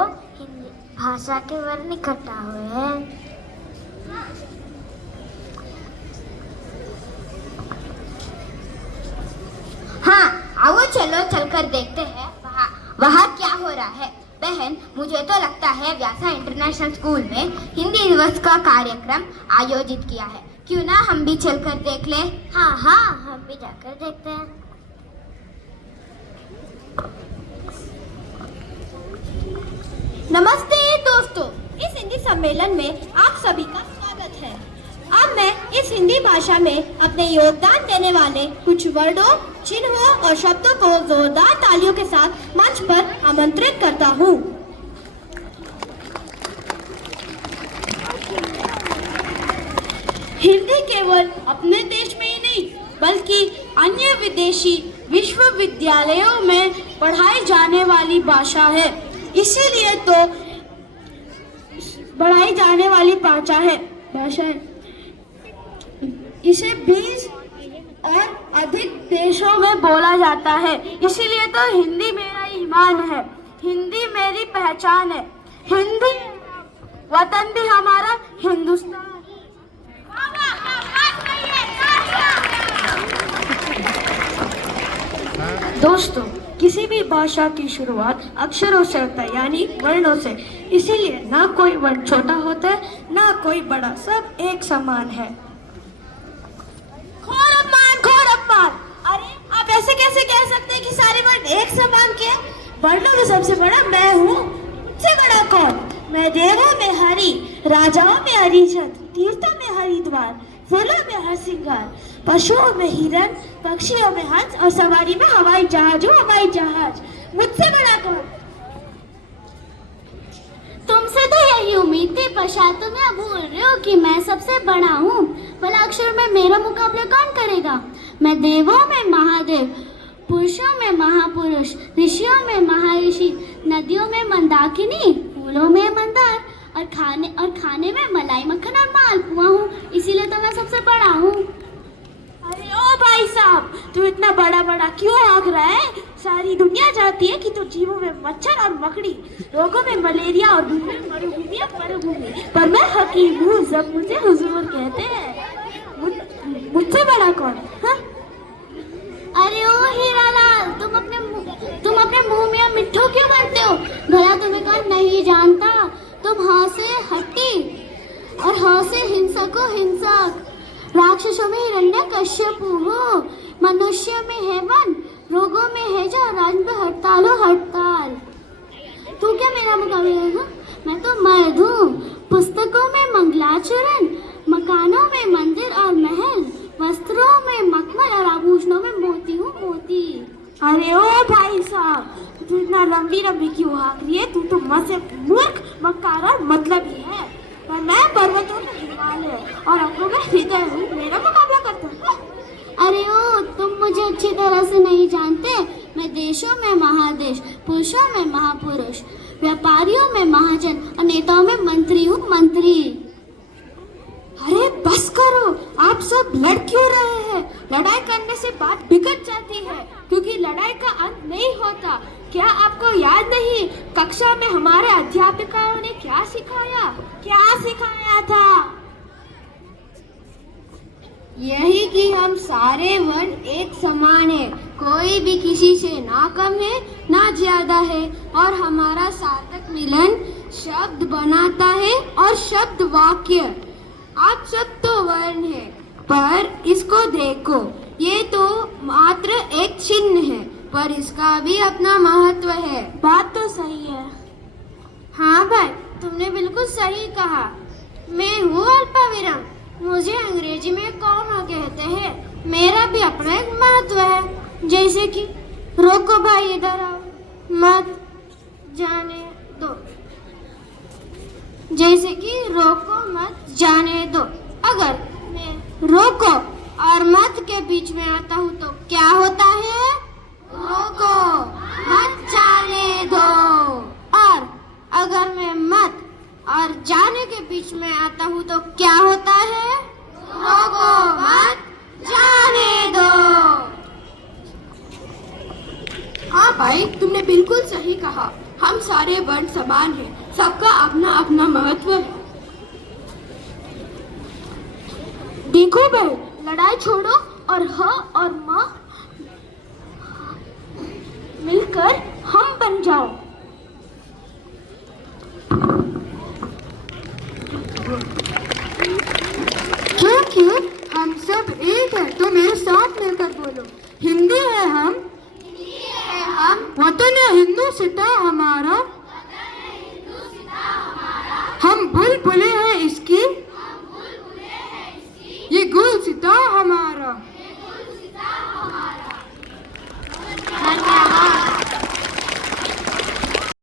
हिंदी भाषा के वर्ण इकट्ठा हुए हैं। हाँ, आओ चलो चलकर देखते हैं वहाँ क्या हो रहा है। बहन, मुझे तो लगता है व्यासा इंटरनेशनल स्कूल में हिंदी दिवस का कार्यक्रम आयोजित किया है। क्यों ना हम भी चलकर देख ले? हाँ हाँ, हम भी जाकर देखते हैं। नमस्ते दोस्तों, इस हिंदी सम्मेलन में आप सभी का स्वागत है। अब मैं इस हिंदी भाषा में अपने योगदान देने वाले कुछ वर्डों, चिन्हों और शब्दों को जोरदार तालियों के साथ मंच पर आमंत्रित करता हूँ। हिंदी केवल अपने देश में ही नहीं बल्कि अन्य विदेशी विश्वविद्यालयों में पढ़ाई जाने वाली भाषा है। इसीलिए तो बढ़ाई जाने वाली भाषा है। इसे 20 और अधिक देशों में बोला जाता है। इसीलिए तो हिंदी मेरा ईमान है, हिंदी मेरी पहचान है, हिंदी वतन भी हमारा हिंदुस्तान। दोस्तों, किसी भी भाषा की शुरुआत अक्षरों से होता है, यानी वर्णों से। इसीलिए ना कोई वर्ण छोटा होता है ना कोई बड़ा, सब एक समान है। घोर अपमान! अरे आप ऐसे कैसे कह सकते हैं कि सारे वर्ण एक समान के? वर्णों में सबसे बड़ा मैं हूँ। मुझसे बड़ा कौन? मैं देवों में हरि, राजाओं में हरिचंद, तीर्थों में हरिद्वार, फूलों में हर सिंगार, पशुओं में हिरण, पक्षियों में हंस और सवारी में हवाई जहाज हूँ, हवाई जहाज। मुझसे बड़ा कौन? तुमसे तो यही उम्मीद थी, पश्चात तुम्हें भूल रहे हो कि मैं सबसे बड़ा हूँ। भला अक्षर में मेरा मुकाबला कौन करेगा? मैं देवों में महादेव, पुरुषों में महापुरुष, ऋषियों में महर्षि, नदियों में मंदाकिनी, फूलों में मंदार और खाने में मलाई मक्खन और मालपुआ हूँ। इसीलिए तो मैं सबसे बड़ा हूँ। अरे ओ भाई साहब, तू इतना बड़ा बड़ा क्यों हाँक रहा है? सारी दुनिया जानती है कि तू जीवों में मच्छर और मकड़ी, रोगों में मलेरिया और भूख में मरुभूमि और मरुभूमि, पर मैं हकीम हूँ, सब मुझे हुजूर कहते हैं। मुझसे बड़ा कौन? हाँ? अरे ओ हीरालाल, तुम अपने मुंह में मिट्ठू क्यों बनते हो? भला तुम्हें कौन नहीं जानता? तुम हाँ से हट्टी और हाँ से हिंसा को हिंसक, राक्षसों में हिरण्यकश्यप हो, मनुष्य में है वन, रोगों में है जो, राज में हड़ताल हो हड़ताल। तू क्या मेरा मुकाबला है? मैं तो मर्द हूँ। पुस्तकों में मंगलाचरण, मकानों में मंदिर और महल, वस्त्रों में मखमल और आभूषणों में मोती हूँ मोती। अरे ओ भाई साहब, तू इतना लंबी लंबी क्यों हाँक रही है? तू तो मत मूर्ख, मक्कार और मतलबी है। पर मैं पर्वतों में हिमालय और अंगों में हृदय हूँ, मेरा मुकाबला करता है। अरे ओ, तुम मुझे अच्छी तरह से नहीं जानते। मैं देशों में महादेश, पुरुषों में महापुरुष, व्यापारियों में महाजन और नेताओं में मंत्री हूँ मंत्री। अरे बस करो, आप सब लड़ क्यों रहे हैं? लड़ाई करने से बात बिगड़ जाती है, क्योंकि लड़ाई का अंत नहीं होता। क्या आपको याद नहीं, कक्षा में हमारे अध्यापिकाओं ने क्या सिखाया था? यही कि हम सारे वर्ण एक समान है, कोई भी किसी से ना कम है ना ज्यादा है, और हमारा सार्थक मिलन शब्द बनाता है और शब्द वाक्य। आप सब तो वर्ण है, पर इसको देखो, ये तो मात्र एक चिन्ह है, पर इसका भी अपना महत्व है। बात तो सही है। हाँ भाई, तुमने बिल्कुल सही कहा। मैं हूँ अल्पविराम, मुझे अंग्रेजी में कॉमा कहते हैं। मेरा भी अपना एक महत्व है, जैसे कि रोको भाई इधर आओ, मत जाने दो। जैसे कि रोको मत जाने दो। अगर मैं रोको और मत के बीच में आता हूँ तो क्या होता है? रोको मत जाने दो। और अगर मैं मत और जाने के बीच में आता हूँ तो क्या होता है? रोको मत जाने दो। हाँ भाई, तुमने बिल्कुल सही कहा। हम सारे वर्ण समान हैं, सबका अपना अपना महत्व है। देखो बहन, लड़ाई छोड़ो और ह और म मिलकर हम बन जाओ।